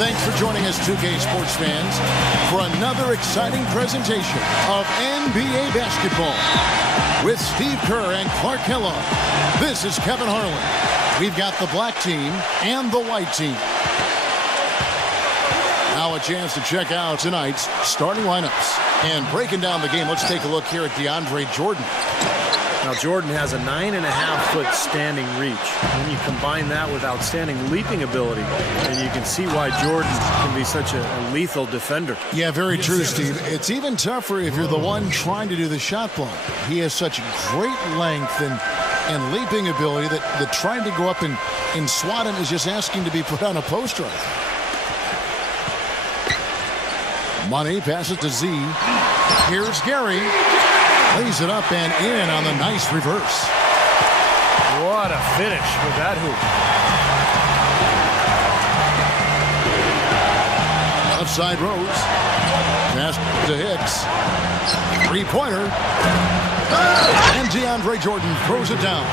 Thanks for joining us, 2K Sports fans, for another exciting presentation of NBA basketball. With Steve Kerr and Clark Kellogg, this is Kevin Harlan. We've got the black team and the white team. Now a chance to check out tonight's starting lineups. And breaking down the game, let's take a look here at DeAndre Jordan. Now, Jordan has a 9.5-foot standing reach. When you combine that with outstanding leaping ability, and you can see why Jordan can be such a lethal defender. Yeah, very true, Steve. It's even tougher if you're the one trying to do the shot block. He has such great length and leaping ability that trying to go up and swat him is just asking to be put on a post right. Money passes to Z. Here's Gary. Lays it up and in on the nice reverse. What a finish with that hoop. Outside Rose. Pass to Hicks. Three-pointer. And DeAndre Jordan throws it down.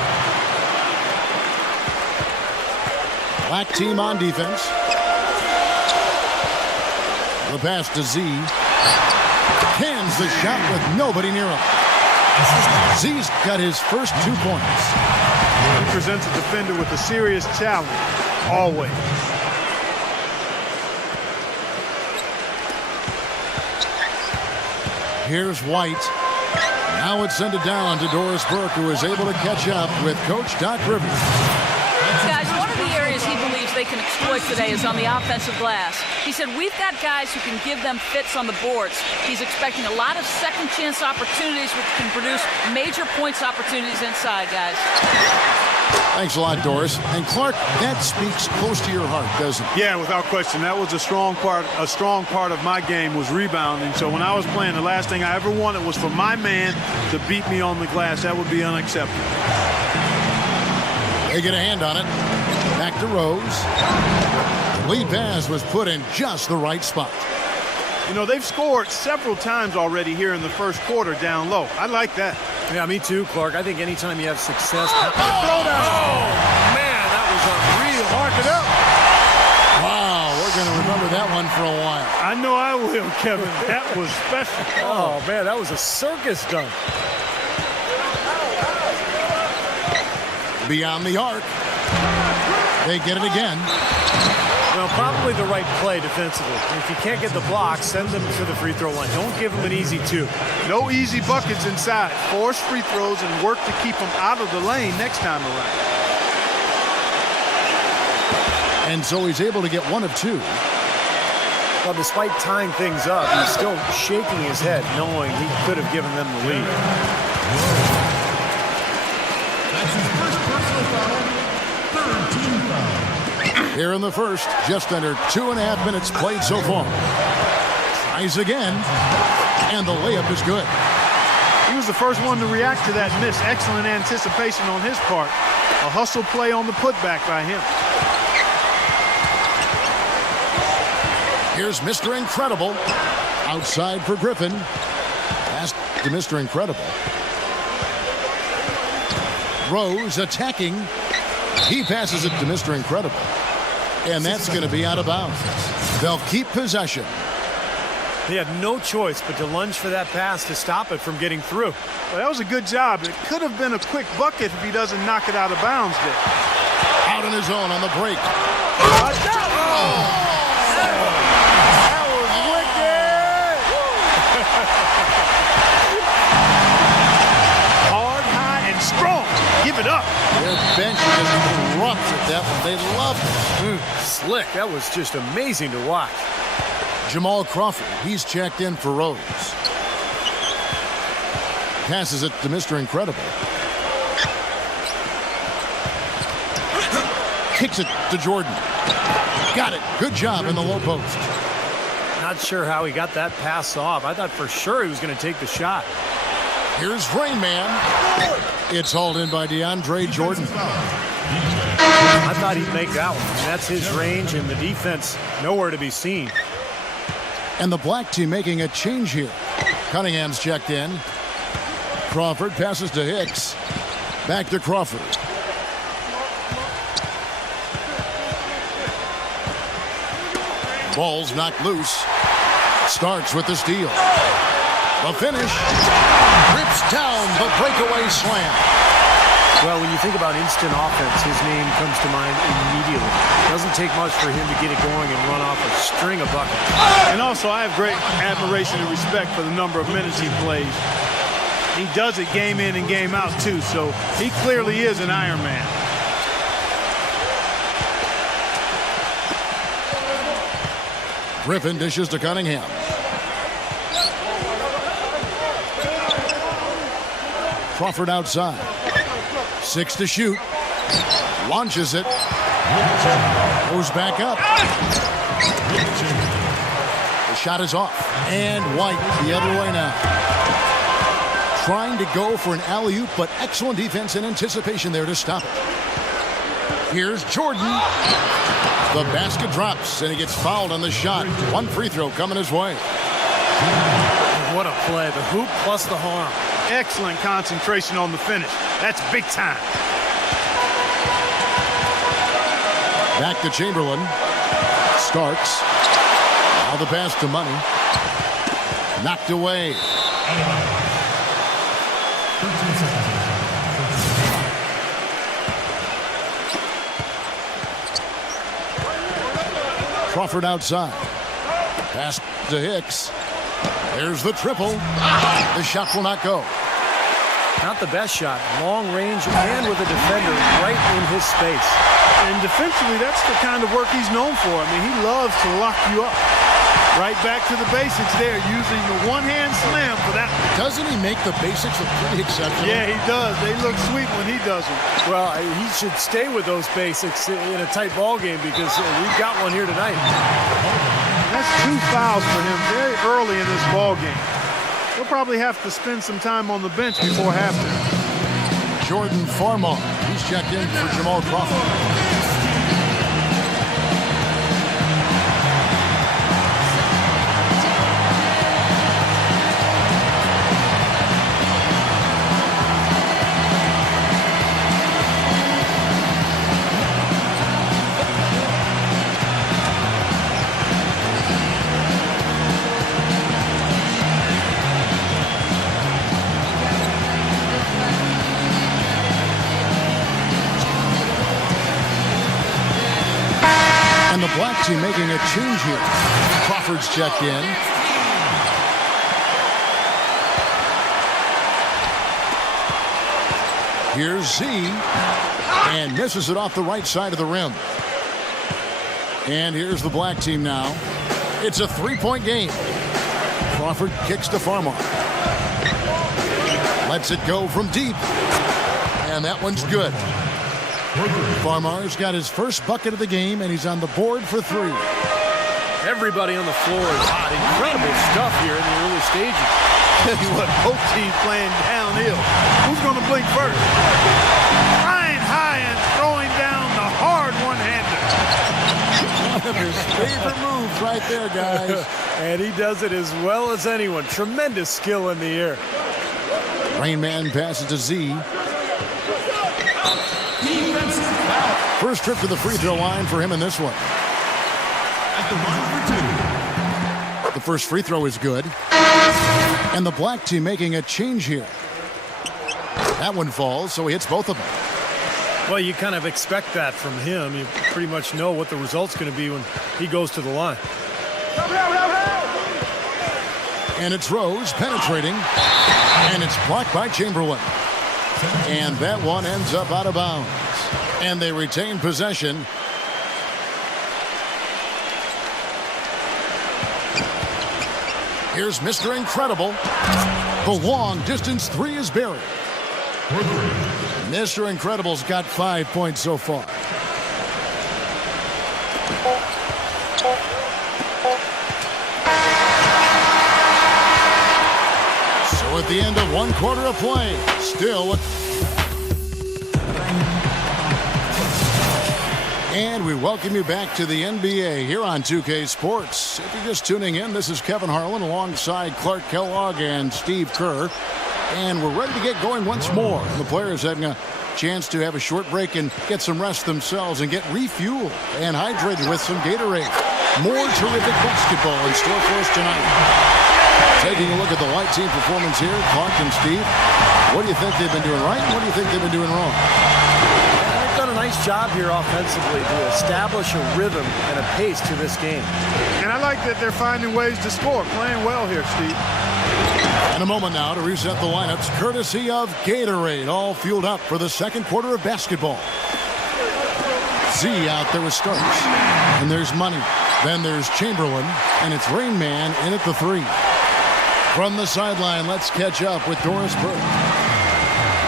Black team on defense. The pass to Z. Cans the shot with nobody near him. Z's got his first 2 points. He presents a defender with a serious challenge, always. Here's White. Now it's sent it down to Doris Burke, who is able to catch up with Coach Doc Rivers. Guys, one of the areas he believes they can exploit today is on the offensive glass. He said, we've got guys who can give them fits on the boards. He's expecting a lot of second chance opportunities which can produce major points opportunities inside, guys. Thanks a lot, Doris. And Clark, that speaks close to your heart, doesn't it? Yeah, without question. That was a strong part of my game was rebounding. So when I was playing, the last thing I ever wanted was for my man to beat me on the glass. That would be unacceptable. They get a hand on it. Back to Rose. The lead pass was put in just the right spot. You know, they've scored several times already here in the first quarter down low. I like that. Yeah, me too, Clark. I think anytime you have success. Oh, man, that was unreal. Mark it up. Wow, we're going to remember that one for a while. I know I will, Kevin. That was special. Oh, man, that was a circus dunk. Beyond the arc. They get it again. Well, probably the right play defensively. If you can't get the block, send them to the free throw line. Don't give them an easy 2. No easy buckets inside. Force free throws and work to keep them out of the lane next time around. And so he's able to get 1 of 2. Well, despite tying things up, he's still shaking his head, knowing he could have given them the lead. That's his first personal foul, third team foul. Here in the first, just under 2.5 minutes played so far. Tries again, and the layup is good. He was the first one to react to that miss. Excellent anticipation on his part. A hustle play on the putback by him. Here's Mr. Incredible. Outside for Griffin. Pass to Mr. Incredible. Rose attacking. He passes it to Mr. Incredible. And that's going to be out of bounds. They'll keep possession. He had no choice but to lunge for that pass to stop it from getting through. Well, that was a good job. It could have been a quick bucket if he doesn't knock it out of bounds there. Out on his own on the break. That was wicked! Hard, high, and strong. Give it up. Their bench just erupts at that one. They love it. Slick. That was just amazing to watch. Jamal Crawford, he's checked in for Rose. Passes it to Mr. Incredible. Kicks it to Jordan. Got it. Good job in the low post. Not sure how he got that pass off. I thought for sure he was going to take the shot. Here's Rain Man. It's hauled in by DeAndre Jordan. I thought he'd make that one. That's his range, and the defense nowhere to be seen. And the black team making a change here. Cunningham's checked in. Crawford passes to Hicks. Back to Crawford. Ball's knocked loose. Starks with the steal. The finish. Rips down the breakaway slam. Well, when you think about instant offense, his name comes to mind immediately. Doesn't take much for him to get it going and run off a string of buckets. And also, I have great admiration and respect for the number of minutes he plays. He does it game in and game out, too, so he clearly is an Iron Man. Griffin dishes to Cunningham. Crawford outside. 6 to shoot. Launches it. Goes back up. The shot is off. And White the other way now. Trying to go for an alley-oop, but excellent defense and anticipation there to stop it. Here's Jordan. The basket drops, and he gets fouled on the shot. One free throw coming his way. What a play. The hoop plus the harm. Excellent concentration on the finish. That's big time. Back to Chamberlain. Starks. Now the pass to Money. Knocked away. 13 seconds. Crawford outside. Pass to Hicks. There's the triple. The shot will not go. Not the best shot. Long range and with a defender right in his space. And defensively, that's the kind of work he's known for. I mean, he loves to lock you up. Right back to the basics there, using the one-hand slam for that. Doesn't he make the basics look pretty exceptional? Yeah, he does. They look sweet when he does them. Well, he should stay with those basics in a tight ball game because we've got one here tonight. That's 2 fouls for him very early in this ball game. He'll probably have to spend some time on the bench before halftime. Jordan Farmar. He's checked in for Jamal Crawford. And the black team making a change here. Crawford's checked in. Here's Z. And misses it off the right side of the rim. And here's the black team now. It's a 3-point game. Crawford kicks to Farmar. Lets it go from deep. And that one's good. Farmar's got his first bucket of the game, and he's on the board for 3. Everybody on the floor is hot. Incredible stuff here in the early stages. Tell you what, both teams playing downhill. Who's going to blink first? Flying high and throwing down the hard one-hander. One of his favorite moves right there, guys. And he does it as well as anyone. Tremendous skill in the air. Rain Man passes to Z. First trip to the free throw line for him in this one. At the line for 2. The first free throw is good. And the black team making a change here. That one falls, so he hits both of them. Well, you kind of expect that from him. You pretty much know what the result's going to be when he goes to the line. And it's Rose penetrating. And it's blocked by Chamberlain. And that one ends up out of bounds. And they retain possession. Here's Mr. Incredible. The long distance 3 is buried. Mr. Incredible's got 5 points so far. So at the end of 1 quarter of play, still and we welcome you back to the NBA here on 2K Sports. If you're just tuning in, this is Kevin Harlan alongside Clark Kellogg and Steve Kerr. And we're ready to get going once more. The players having a chance to have a short break and get some rest themselves and get refueled and hydrated with some Gatorade. More terrific basketball in store for us tonight. Taking a look at the white team performance here, Clark and Steve. What do you think they've been doing right, and what do you think they've been doing wrong? They've done a nice job here offensively to establish a rhythm and a pace to this game. And I like that they're finding ways to score, playing well here, Steve. In a moment now to reset the lineups, courtesy of Gatorade, all fueled up for the second quarter of basketball. Z out there with Starks, and there's Money. Then there's Chamberlain, and it's Rain Man in at the 3. From the sideline, let's catch up with Doris Burke.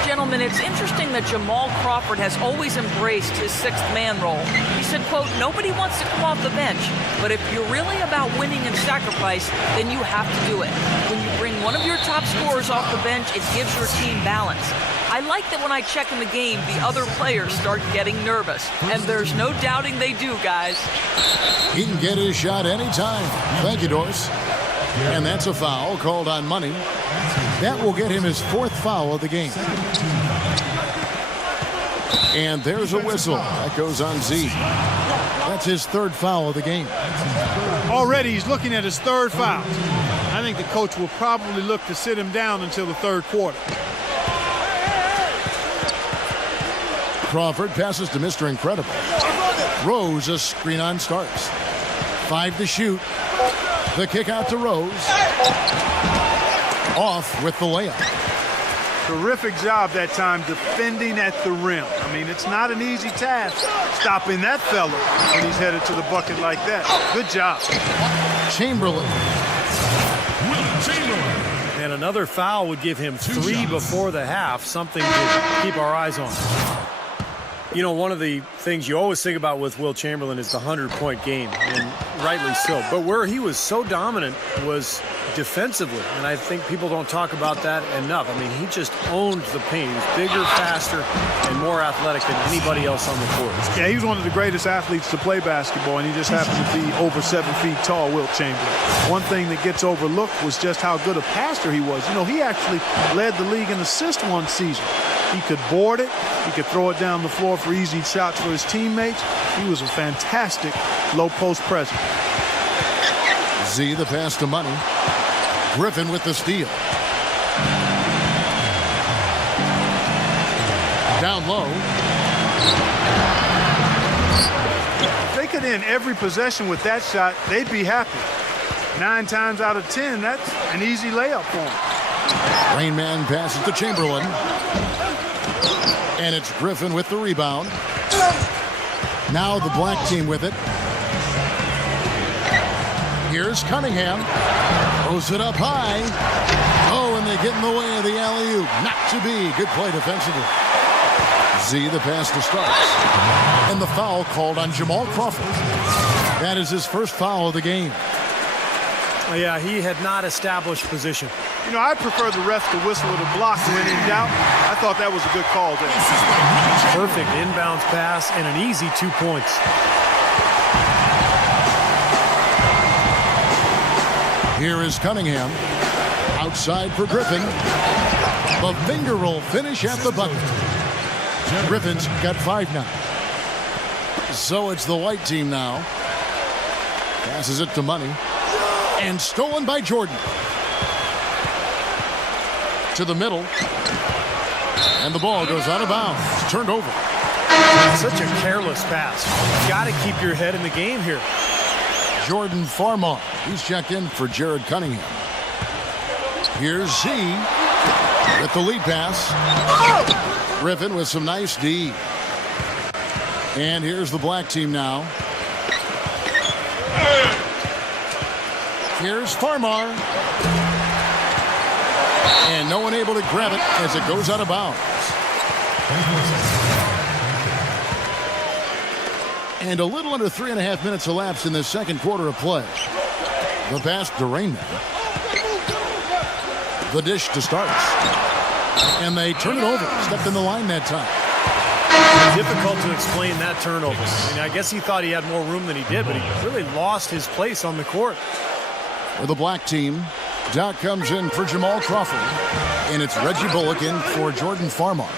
Gentlemen, it's interesting that Jamal Crawford has always embraced his sixth man role. He said, quote, nobody wants to come off the bench, but if you're really about winning and sacrifice, then you have to do it. When you bring one of your top scorers off the bench, it gives your team balance. I like that when I check in the game, the other players start getting nervous. And there's no doubting they do, guys. He can get his shot anytime. Thank you, Doris. And that's a foul called on Money. That will get him his 4th foul of the game. And there's a whistle. That goes on Z. That's his 3rd foul of the game. Already he's looking at his 3rd foul. I think the coach will probably look to sit him down until the 3rd quarter. Crawford passes to Mr. Incredible. Rose, a screen on Starks. 5 to shoot. The kick out to Rose. Off with the layup. Terrific job that time defending at the rim. I mean, it's not an easy task stopping that fella when he's headed to the bucket like that. Good job. Chamberlain. And another foul would give him 3 before the half, something to keep our eyes on. You know, one of the things you always think about with Will Chamberlain is the 100-point game, and rightly so. But where he was so dominant was defensively, and I think people don't talk about that enough. I mean, he just owned the paint. He was bigger, faster, and more athletic than anybody else on the court. Yeah, he was one of the greatest athletes to play basketball, and he just happened to be over 7 feet tall, Wilt Chamberlain. One thing that gets overlooked was just how good a passer he was. You know, he actually led the league in assists one season. He could board it. He could throw it down the floor for easy shots for his teammates. He was a fantastic low post presence. Z the pass to Money. Griffin with the steal. Down low. If they could end every possession with that shot, they'd be happy. 9 times out of 10, that's an easy layup for them. Rain Man passes to Chamberlain. And it's Griffin with the rebound. Now the black team with it. Here's Cunningham. Throws it up high. Oh, and they get in the way of the alley-oop. Not to be. Good play defensively. Z the pass to Starks. And the foul called on Jamal Crawford. That is his 1st foul of the game. Yeah, he had not established position. You know, I prefer the ref to whistle with a block when in doubt. I thought that was a good call there. Perfect inbounds pass and an easy 2 points. Here is Cunningham. Outside for Griffin. The finger roll finish at the bucket. Griffin's got 5 now. So it's the white team now. Passes it to Money. And stolen by Jordan. To the middle. And the ball goes out of bounds. It's turned over. Such a careless pass. You've got to keep your head in the game here. Jordan Farmar. He's checked in for Jared Cunningham. Here's Z with the lead pass. Griffin with some nice D. And here's the black team now. Here's Farmar. And no one able to grab it as it goes out of bounds. And a little under 3.5 minutes elapsed in the second quarter of play. The pass to Rainman. The dish to Starks. And they turn it over. Stepped in the line that time. Difficult to explain that turnover. I mean, I guess he thought he had more room than he did, but he really lost his place on the court. For the black team, Doc comes in for Jamal Crawford. And it's Reggie Bullock in for Jordan Farmar.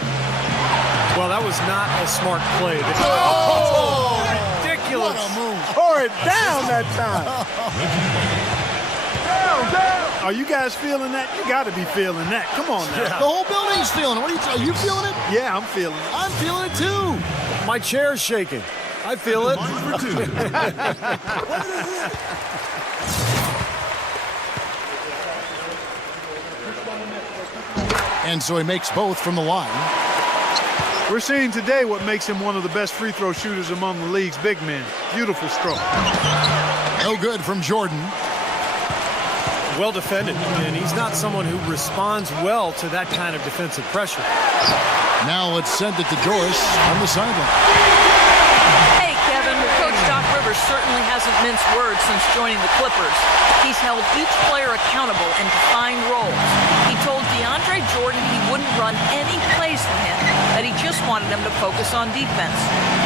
Well, that was not a smart play. Oh! ridiculous. What a move. Tore it down that time. Are you guys feeling that? You got to be feeling that. Come on now. The whole building's feeling it. Are you feeling it? Yeah, I'm feeling it. I'm feeling it too. My chair's shaking. I feel it. Line for two. And so he makes both from the line. We're seeing today what makes him one of the best free throw shooters among the league's big men. Beautiful stroke. No good from Jordan. Well defended, and he's not someone who responds well to that kind of defensive pressure. Now let's send it to Doris on the sideline. Hey, Kevin, Coach Doc Rivers certainly hasn't minced words since joining the Clippers. He's held each player accountable and defined roles. He told DeAndre Jordan he wouldn't run any plays for him, that he just wanted him to focus on defense.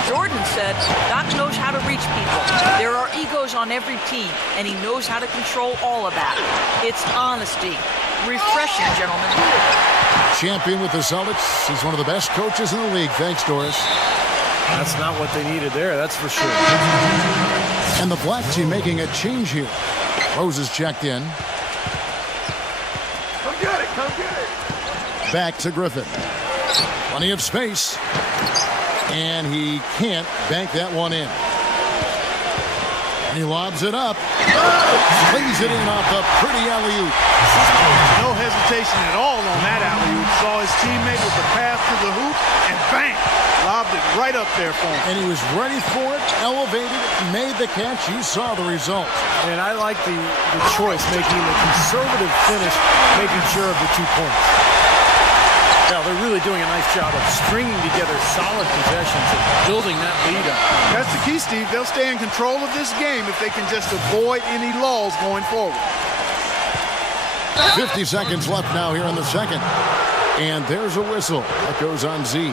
Jordan said Doc knows how to reach people. There are egos on every team, and he knows how to control all of that. It's honesty. Refreshing, gentlemen. Champion with the Celtics. He's one of the best coaches in the league. Thanks, Doris. That's not what they needed there, that's for sure. And the black team making a change here. Rose is checked in. Come get it. Come get it. Back to Griffin. Plenty of space. And he can't bank that one in. And he lobs it up. Lays it in off a pretty alley-oop. No hesitation at all on that alley-oop. Saw his teammate with the pass to the hoop, and bang! Lobbed it right up there for him. And he was ready for it, elevated, made the catch. You saw the result. And I like the choice, making the conservative finish, making sure of the 2 points. Yeah, they're really doing a nice job of stringing together solid possessions and building that lead up. That's the key, Steve. They'll stay in control of this game if they can just avoid any lulls going forward. 50 seconds left now here in the second. And there's a whistle that goes on Z.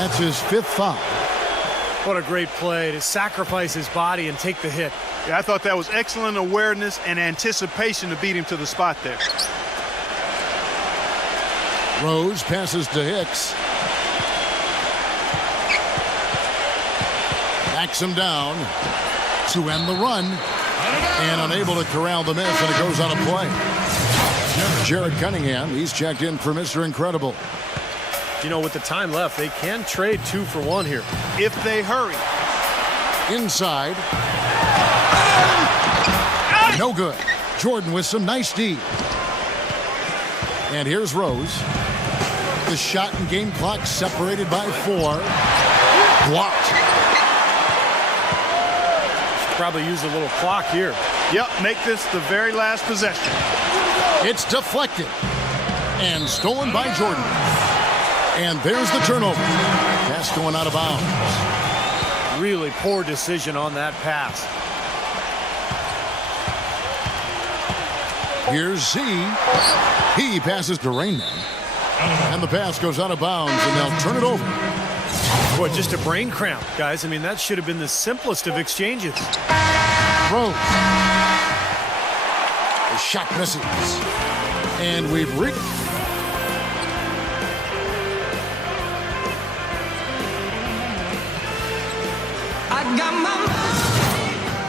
That's his 5th foul. What a great play to sacrifice his body and take the hit. Yeah, I thought that was excellent awareness and anticipation to beat him to the spot there. Rose passes to Hicks. Backs him down to end the run. And unable to corral the miss, and it goes on a play. Jared Cunningham, he's checked in for Mr. Incredible. You know, with the time left, they can trade 2 for 1 here. If they hurry. Inside. No good. Jordan with some nice D. And here's Rose. The shot and game clock separated by 4. Blocked. Should probably use a little clock here. Yep, make this the very last possession. It's deflected. And stolen by Jordan. And there's the turnover. Pass going out of bounds. Really poor decision on that pass. Here's Z. He passes to Rainman. And the pass goes out of bounds, and they'll turn it over. Boy, just a brain cramp, guys. I mean, that should have been the simplest of exchanges. Rose. The shot misses. And we've reached.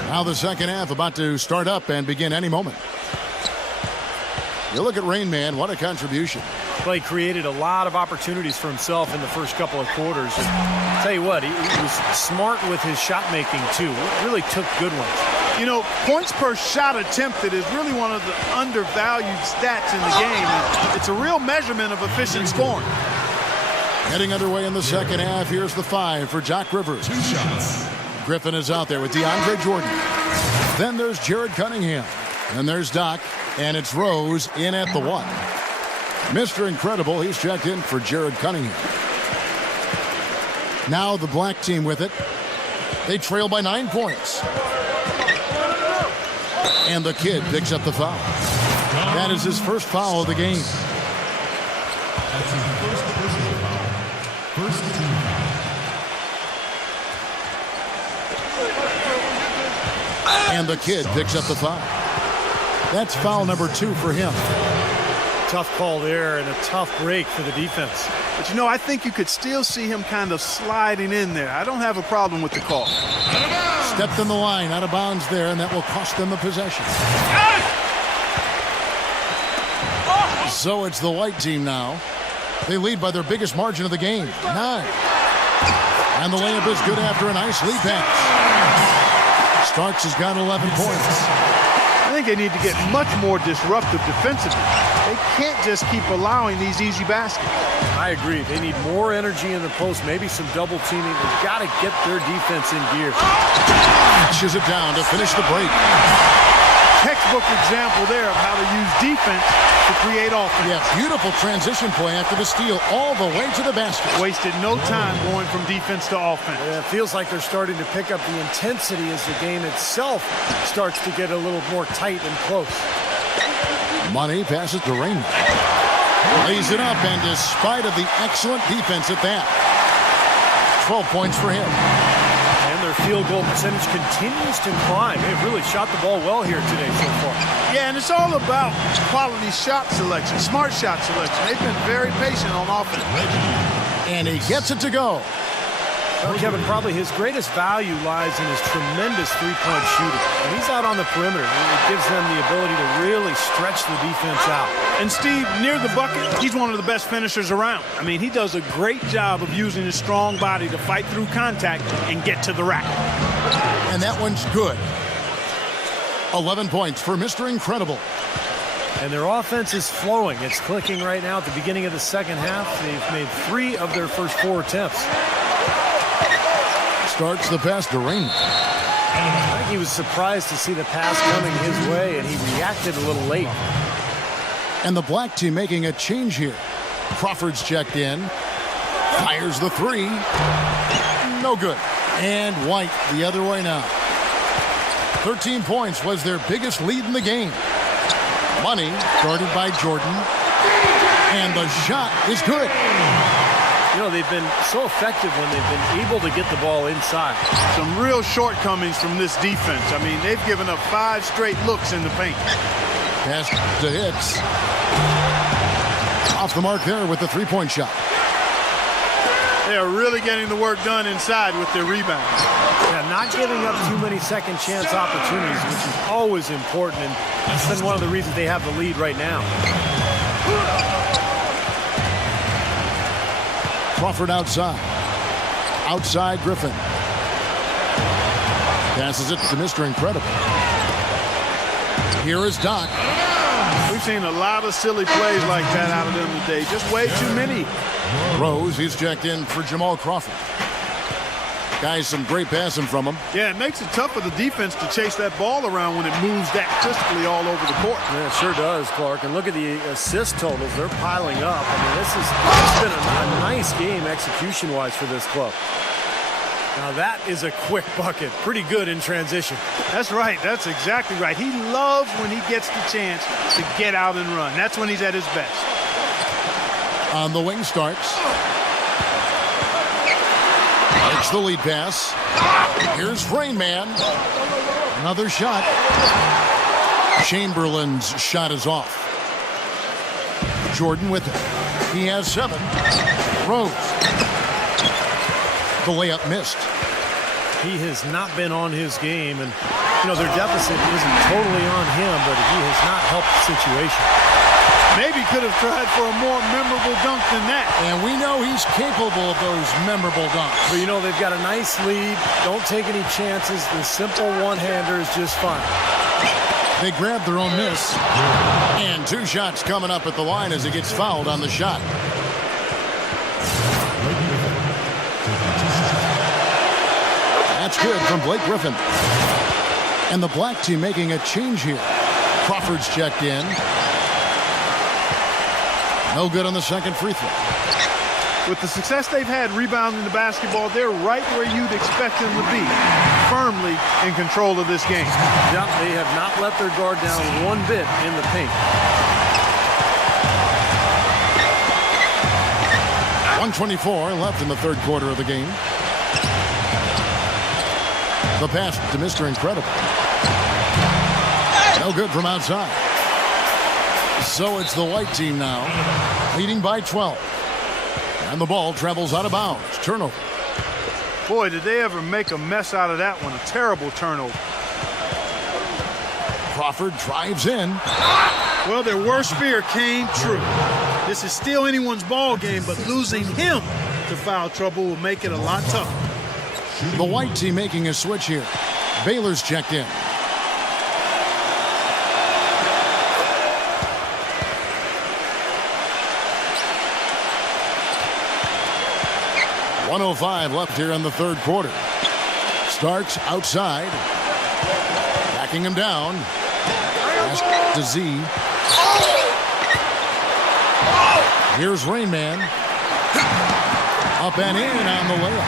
Now the second half about to start up and begin any moment. You look at Rainman, what a contribution. Play created a lot of opportunities for himself in the first couple of quarters. And I'll tell you what, he was smart with his shot making too. Really took good ones. You know, points per shot attempted is really one of the undervalued stats in the game. It's a real measurement of efficient scoring. Heading underway in the second half. Here's the 5 for Doc Rivers. 2 shots. Griffin is out there with DeAndre Jordan. Then there's Jared Cunningham. And there's Doc. And it's Rose in at the 1. Mr. Incredible, he's checked in for Jared Cunningham. Now the black team with it. They trail by 9 points. And the kid picks up the foul. That is his first foul of the game. That's his first personal foul. First team foul. And the kid picks up the foul. That's foul number 2 for him. Tough call there and a tough break for the defense. But, you know, I think you could still see him kind of sliding in there. I don't have a problem with the call. Stepped in the line, out of bounds there, and that will cost them the possession. So it's the white team now. They lead by their biggest margin of the game, 9. And the layup is good after a nice lead pass. Starks has got 11 points. I think they need to get much more disruptive defensively. They can't just keep allowing these easy baskets. I agree. They need more energy in the post, maybe some double teaming. They've got to get their defense in gear. Pushes it down to finish the break. Textbook example there of how to use defense to create offense. Yeah, beautiful transition play after the steal all the way to the basket. Wasted no time going from defense to offense. Yeah, it feels like they're starting to pick up the intensity as the game itself starts to get a little more tight and close. Money passes to Raymond. Lays it up, and despite of the excellent defense at that, 12 points for him. And their field goal percentage continues to climb. They've really shot the ball well here today so far. Yeah, and it's all about quality shot selection, smart shot selection. They've been very patient on offense. And he gets it to go. Well, Kevin, probably his greatest value lies in his tremendous three-point shooting. When he's out on the perimeter, it gives them the ability to really stretch the defense out. And Steve, near the bucket, he's one of the best finishers around. I mean, he does a great job of using his strong body to fight through contact and get to the rack. And that one's good. 11 points for Mr. Incredible. And their offense is flowing. It's clicking right now at the beginning of the second half. They've made 3 of their first 4 attempts. Starts the pass to Raymond. I think he was surprised to see the pass coming his way, and he reacted a little late. And the black team making a change here. Crawford's checked in. Fires the 3. No good. And White the other way now. 13 points was their biggest lead in the game. Money guarded by Jordan. And the shot is good. You know, they've been so effective when they've been able to get the ball inside. Some real shortcomings from this defense. I mean, they've given up 5 straight looks in the paint. Pass to Hicks. Off the mark there with the three-point shot. They are really getting the work done inside with their rebound. Yeah, not giving up too many second chance opportunities, which is always important, and that's been one of the reasons they have the lead right now. Crawford outside. Outside Griffin. Passes it to Mr. Incredible. Here is Doc. We've seen a lot of silly plays like that out of them today. Just way too many. Rose, he's checked in for Jamal Crawford. Guys, some great passing from him. Yeah, it makes it tough for the defense to chase that ball around when it moves that crisply all over the court. Yeah, it sure does, Clark. And look at the assist totals. They're piling up. I mean, it's been a nice game execution-wise for this club. Now, that is a quick bucket. Pretty good in transition. That's right. That's exactly right. He loves when he gets the chance to get out and run. That's when he's at his best. On the wing Starks. Takes the lead pass. Here's Rain Man. Another shot. Chamberlain's shot is off. Jordan with it. He has 7. Rose. The layup missed. He has not been on his game, and you know their deficit isn't totally on him, but he has not helped the situation. Maybe could have tried for a more memorable dunk than that. And we know he's capable of those memorable dunks. But you know they've got a nice lead. Don't take any chances. The simple one-hander is just fine. They grab their own miss. And 2 shots coming up at the line as he gets fouled on the shot. That's good from Blake Griffin. And the black team making a change here. Crawford's checked in. No good on the second free throw. With the success they've had rebounding the basketball, they're right where you'd expect them to be, firmly in control of this game. Yep, they have not let their guard down one bit in the paint. 1:24 left in the third quarter of the game. The pass to Mr. Incredible. No good from outside. So it's the white team now, leading by 12. And the ball travels out of bounds. Turnover. Boy, did they ever make a mess out of that one. A terrible turnover. Crawford drives in. Well, their worst fear came true. This is still anyone's ball game, but losing him to foul trouble will make it a lot tougher. The white team making a switch here. Baylor's checked in. .105 left here in the third quarter. Starks outside. Backing him down. Pass to Z. Here's Rain Man. Up and in on the layup.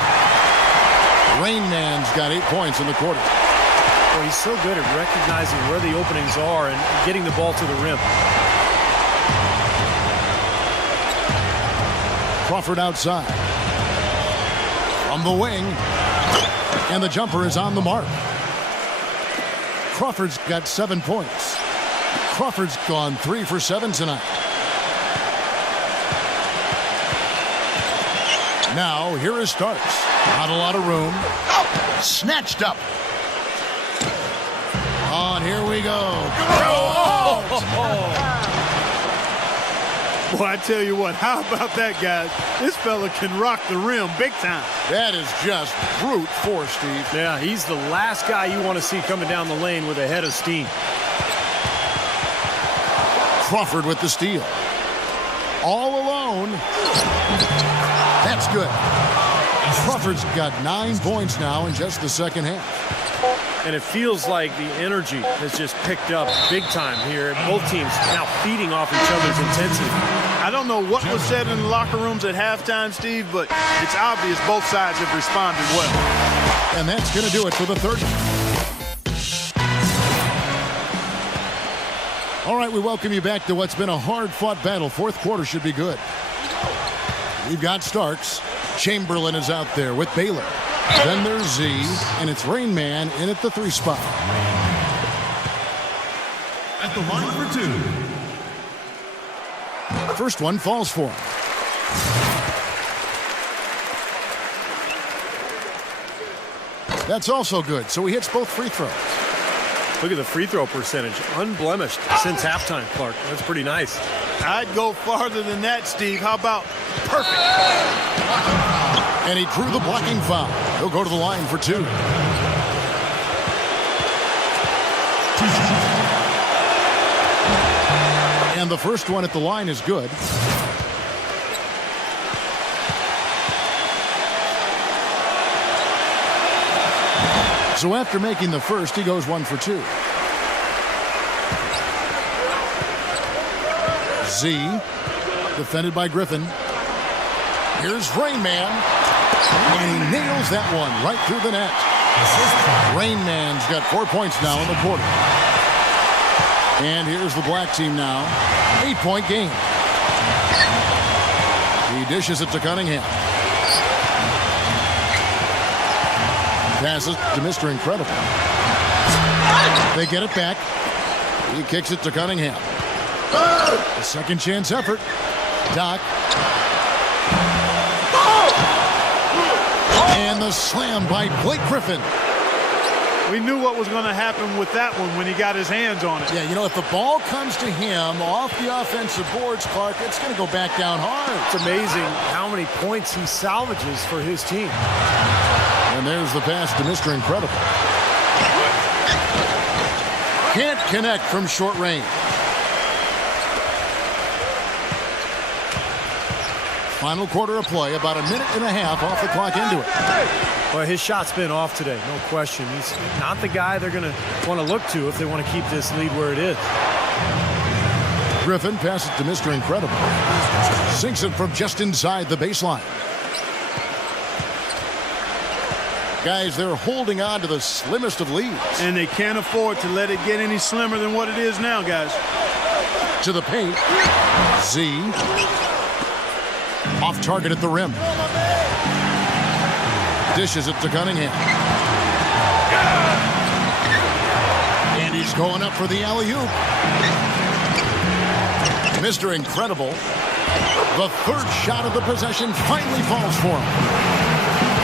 Rain Man's got 8 points in the quarter. Well, he's so good at recognizing where the openings are and getting the ball to the rim. Crawford outside. From the wing. And the jumper is on the mark. Crawford's got 7 points. Crawford's gone 3 for 7 tonight. Now, here is Starks. Not a lot of room. Snatched up. On, here we go. Boy, I tell you what, how about that, guys? This fella can rock the rim big time. That is just brute force, Steve. Yeah, he's the last guy you want to see coming down the lane with a head of steam. Crawford with the steal. All alone. That's good. Crawford's got 9 points now in just the second half. And it feels like the energy has just picked up big time here. Both teams now feeding off each other's intensity. I don't know what was said in the locker rooms at halftime, Steve, but it's obvious both sides have responded well. And that's going to do it for the third. All right, we welcome you back to what's been a hard-fought battle. Fourth quarter should be good. We've got Starks. Chamberlain is out there with Baylor. Then there's Z, and it's Rain Man in at the 3 spot. At the line for 2. First one falls for him. That's also good, so he hits both free throws. Look at the free throw percentage. Unblemished since halftime, Clark. That's pretty nice. I'd go farther than that, Steve. How about perfect? And he drew the blocking foul. He'll go to the line for 2. And the first one at the line is good. So after making the first, he goes 1 for 2. Z, defended by Griffin. Here's Rain Man. And he nails that one right through the net. Rain Man's got 4 points now in the quarter. And here's the black team now. 8-point game. He dishes it to Cunningham. Passes to Mr. Incredible. They get it back. He kicks it to Cunningham. A second chance effort. Doc. And the slam by Blake Griffin. We knew what was going to happen with that one when he got his hands on it. Yeah, you know, if the ball comes to him off the offensive boards, Clark, it's going to go back down hard. It's amazing how many points he salvages for his team. And there's the pass to Mr. Incredible. Can't connect from short range. Final quarter of play, about a minute and a half off the clock into it. Well, his shot's been off today, no question. He's not the guy they're going to want to look to if they want to keep this lead where it is. Griffin passes to Mr. Incredible. Sinks it from just inside the baseline. Guys, they're holding on to the slimmest of leads. And they can't afford to let it get any slimmer than what it is now, guys. To the paint. Z. Off target at the rim. Dishes it to Cunningham. And he's going up for the alley-oop. Mr. Incredible. The third shot of the possession finally falls for him.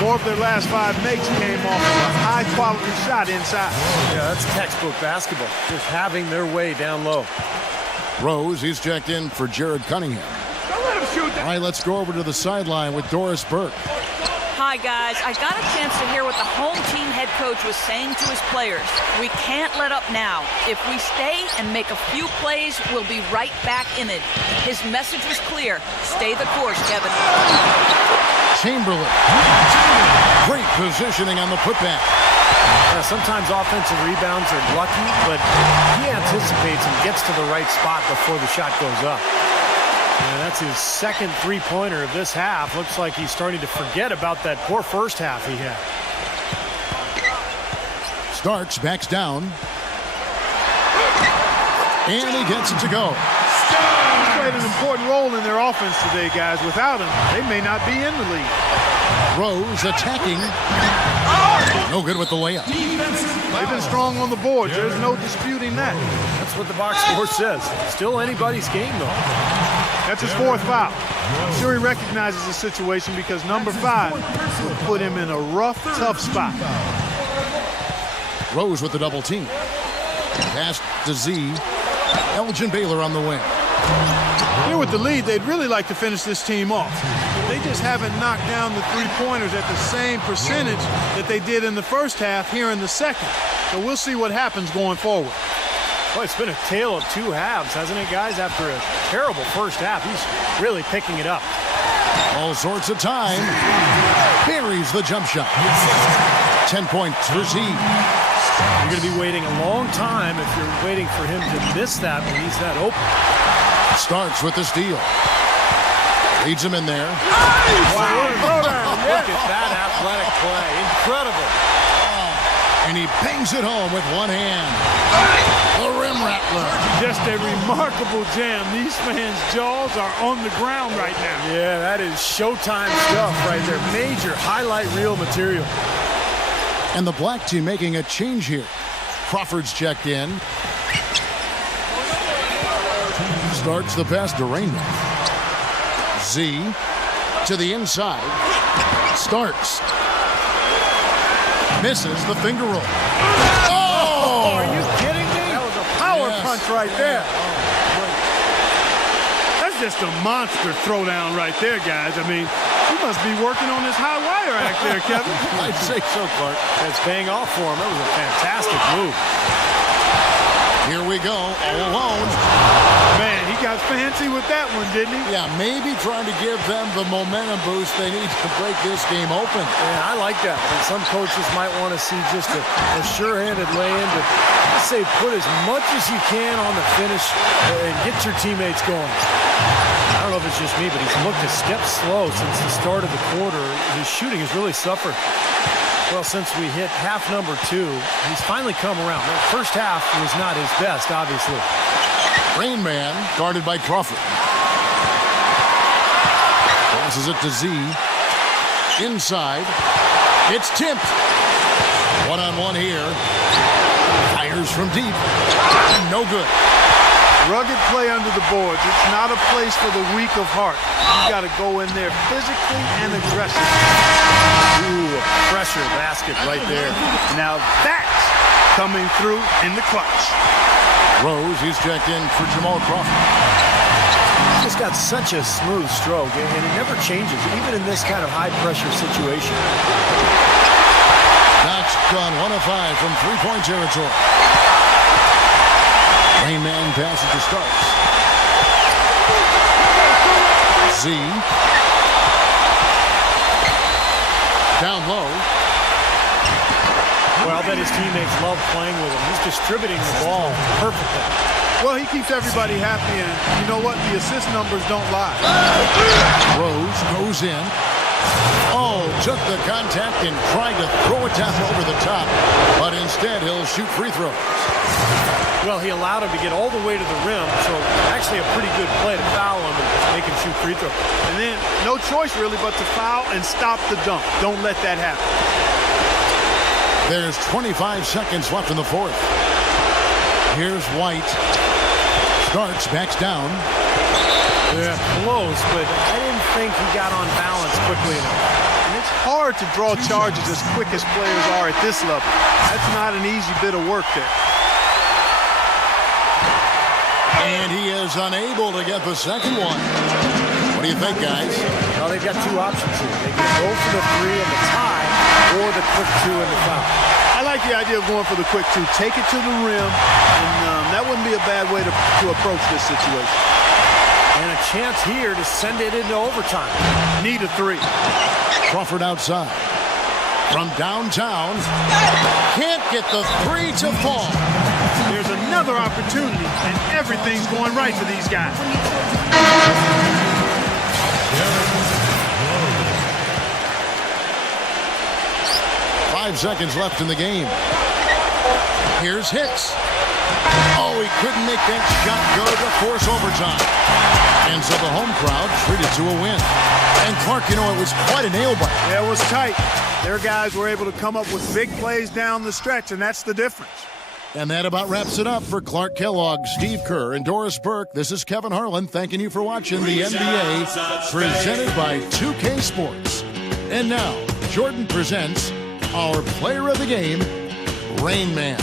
4 of their last 5 makes came off a high-quality shot inside. Yeah, that's textbook basketball. Just having their way down low. Rose, he's checked in for Jared Cunningham. Don't let him shoot that. All right, let's go over to the sideline with Doris Burke. Hi, guys. I got a chance to hear what the home team head coach was saying to his players. We can't let up now. If we stay and make a few plays, we'll be right back in it. His message was clear. Stay the course, Kevin. Chamberlain. Great positioning on the putback. Sometimes offensive rebounds are lucky, but he anticipates and gets to the right spot before the shot goes up. And that's his second three-pointer of this half. Looks like he's starting to forget about that poor first half he had. Starks backs down. And he gets it to go. He's played an important role in their offense today, guys. Without him, they may not be in the league. Rose attacking. No good with the layup. They've been strong on the board. There's no disputing that. That's what the box score says. Still anybody's game, though. That's his 4th foul. I'm sure he recognizes the situation because number 5 would put him in a rough, tough spot. Rose with the double team. Pass to Z. Elgin Baylor on the wing. Here with the lead, they'd really like to finish this team off. They just haven't knocked down the three-pointers at the same percentage that they did in the first half here in the second. So we'll see what happens going forward. Well, it's been a tale of 2 halves, hasn't it, guys? After a terrible first half, he's really picking it up. All sorts of time. Buries the jump shot. 10 points for Z. You're going to be waiting a long time if you're waiting for him to miss that when he's that open. Starks with the steal. Leads him in there. Wow. Look at that athletic play. Incredible. And he bangs it home with one hand. The rim rattler. Just a remarkable jam. These fans' jaws are on the ground right now. Yeah, that is Showtime stuff right there. Major highlight reel material. And the black team making a change here. Crawford's checked in. Starts the pass to Rainman. Z to the inside. Starks. Misses the finger roll. Oh! Are you kidding me? That was a power punch right there. That's just a monster throwdown right there, guys. I mean, he must be working on his high wire act there, Kevin. I'd say so, Clark. That's paying off for him. That was a fantastic move. Here we go, all alone. Man, he got fancy with that one, didn't he? Yeah, maybe trying to give them the momentum boost they need to break this game open. Yeah, I like that. And some coaches might want to see just a sure-handed lay-in to, let's say, put as much as you can on the finish and get your teammates going. I don't know if it's just me, but he's looked a step slow since the start of the quarter. His shooting has really suffered. Well, since we hit half number 2, he's finally come around. The first half was not his best, obviously. Rain Man guarded by Crawford. Passes it to Z. Inside. It's tipped. One-on-one here. Fires from deep. No good. Rugged play under the boards. It's not a place for the weak of heart. You got to go in there physically and aggressively. Ooh, a pressure basket right there. Now that's coming through in the clutch. Rose, he's checked in for Jamal Crawford. He's just got such a smooth stroke, and it never changes, even in this kind of high-pressure situation. Knox gone 1 of 5 from three-point territory. Rain Man passes to Starks. Z. Down low. Well, I bet his teammates love playing with him. He's distributing the ball perfectly. Well, he keeps everybody happy, and you know what? The assist numbers don't lie. Rose goes in. Oh, took the contact and tried to throw it down over the top, but instead he'll shoot free throws. Well, he allowed him to get all the way to the rim, so actually a pretty good play to foul him and make him shoot free throws. And then no choice really but to foul and stop the dunk. Don't let that happen. There's 25 seconds left in the fourth. Here's White. Starks, backs down. Yeah, close, but I didn't think he got on balance quickly enough. And it's hard to draw charges as quick as players are at this level. That's not an easy bit of work there. And he is unable to get the second one. What do you think, guys? Well, they've got two options here. They can go for the three and the tie, or the quick two and the foul. I like the idea of going for the quick two. Take it to the rim, and that wouldn't be a bad way to approach this situation. And a chance here to send it into overtime. Need a three. Crawford outside. From downtown. Can't get the three to fall. There's another opportunity, and everything's going right for these guys. Five seconds left in the game. Here's Hicks. Oh, he couldn't make that shot go to force overtime. And so the home crowd treated to a win. And Clark, you know, it was quite a nail-biter. Yeah, it was tight. Their guys were able to come up with big plays down the stretch, and that's the difference. And that about wraps it up for Clark Kellogg, Steve Kerr, and Doris Burke. This is Kevin Harlan thanking you for watching the NBA presented by 2K Sports. And now, Jordan presents our player of the game, Rain Man.